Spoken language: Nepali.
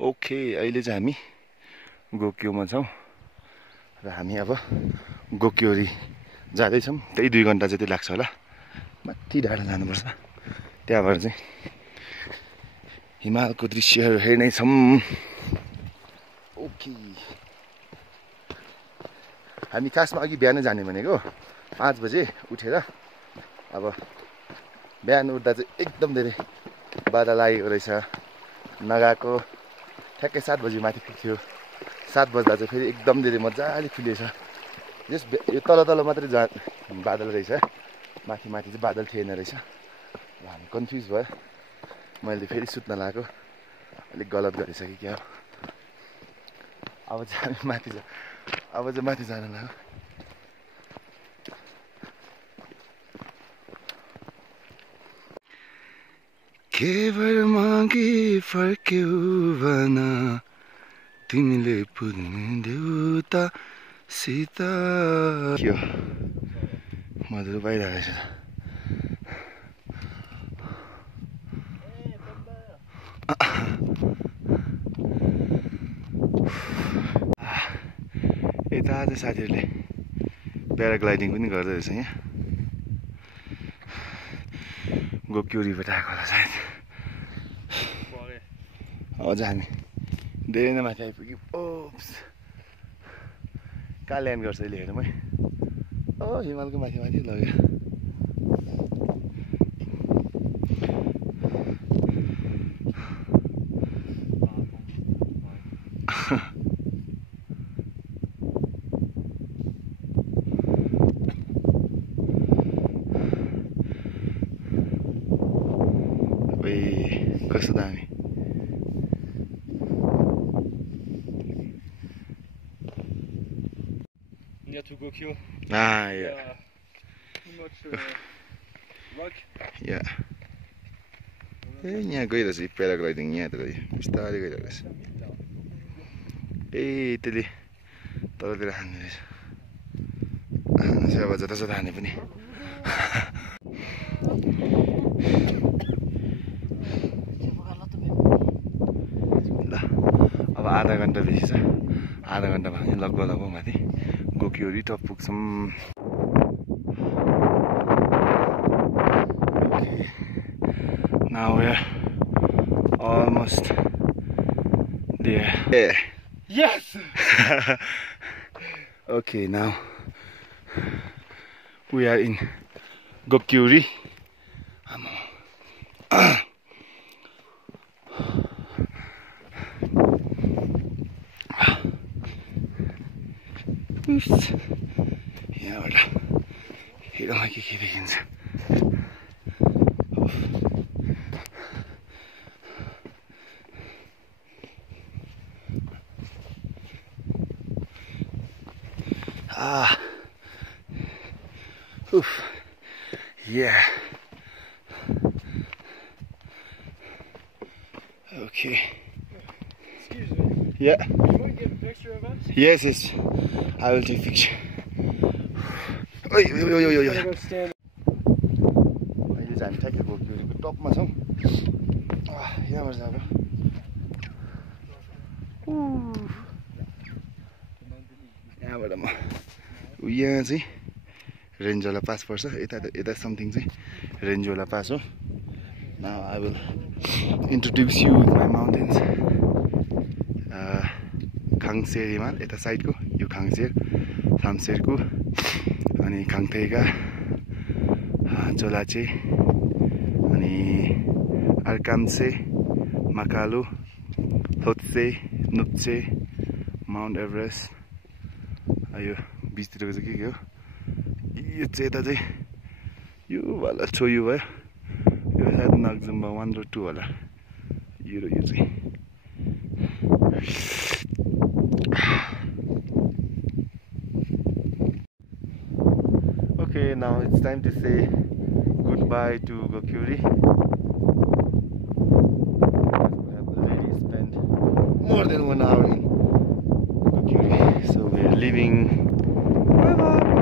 ओके, अहिले चाहिँ हामी गोक्योमा छौँ र हामी अब गोक्योरी जाँदैछौँ। त्यही 2 घन्टा जति लाग्छ होला। माथि डाँडा जानुपर्छ, त्यहाँबाट चाहिँ हिमालको दृश्यहरू हेर्नेछौँ। ओके, हामी खासमा अघि बिहानै जाने भनेको 5 बजे उठेर। अब बिहान उठ्दा चाहिँ एकदम धेरै बाधा लागेको रहेछ, नगएको ठ्याक्कै 7 बजी माथि पुग्थ्यो। 7 बज्दा चाहिँ फेरि एकदम धेरै मजाले खुलेछ। यस यो तल तल मात्रै बादल रहेछ, माथि माथि चाहिँ बादल थिएन रहेछ। र हामी कन्फ्युज भयो, मैले फेरि सुत्न लागेको, अलिक गलत गरिसकेँ क्या हो। अब चाहिँ हामी माथि जान लाग्यो। केवल मागी फर्क्यौ भन, तिमीले पुग्ने देउता सीता। के हो मधुर पाइरहेको रहेछ। यता चाहिँ साथीहरूले प्याराग्लाइडिङ पनि गर्दै रहेछ। यहाँ गोक्योरीबाट आएको होला सायद। अझ हामी धेरै नै माथि आइपुग्यौँ। ओप्स, कहाँ ल्यान्ड गर्छ अहिले हेरौँ है। हिमालको माथि माथि लग्यो। कस्तो दामी। Near to Gokyo. Yeah. Too much rock. Yeah. यहाँ गइरहेछ प्याराग्लाइडिङ। यहाँ त बिस्तारै गइरहेको रहेछ। त्यसले तलतिर हान्ने रहेछ। अब जतासुकै हाने पनि। ल अब आधा घन्टा बेसी छ। आधा घन्टामा हामी लगभग माथि गोक्योरी टप पुग्छौँ। Now we're almost there. Yeah. Yes! Okay, now we are in Gokyuri. यहाँबाट हेरौँ के देखिन्छ। Oof. Yeah. Okay. Excuse me. Yeah. You want to get a picture of us? Yes, yes. I will take picture. Oi. Gotta go stand. अहिले चाहिँ हामी ठ्याक्कै गोक्योरीको टपमा छौँ। यहाँबाट जाँदा यहाँबाट म यहाँ चाहिँ रेन्जोला पास पर्छ। यता समथिङ चाहिँ रेन्जोला पास हो। Now I will introduce you with my mountains. खाङसेर हिमाल यता साइडको, यो खाङसेर, थामसेरको, अनि खाङथेगा, चोलाचे, अनि अर्काम्से, मकालु, थोत्से, नुप्चे, माउन्ट एभरेस्ट। यो बिचतिरको चाहिँ के हो, यो चाहिँ यता चाहिँ यो वाला छोयो भयो। यो सायद नगजुम्बा 1 र 2 होला। यो र यो चाहिँ Okay, now it's time to say goodbye to Gokyuri. We have already spent more than 1 hour in Gokyuri, so we're leaving. Bye bye.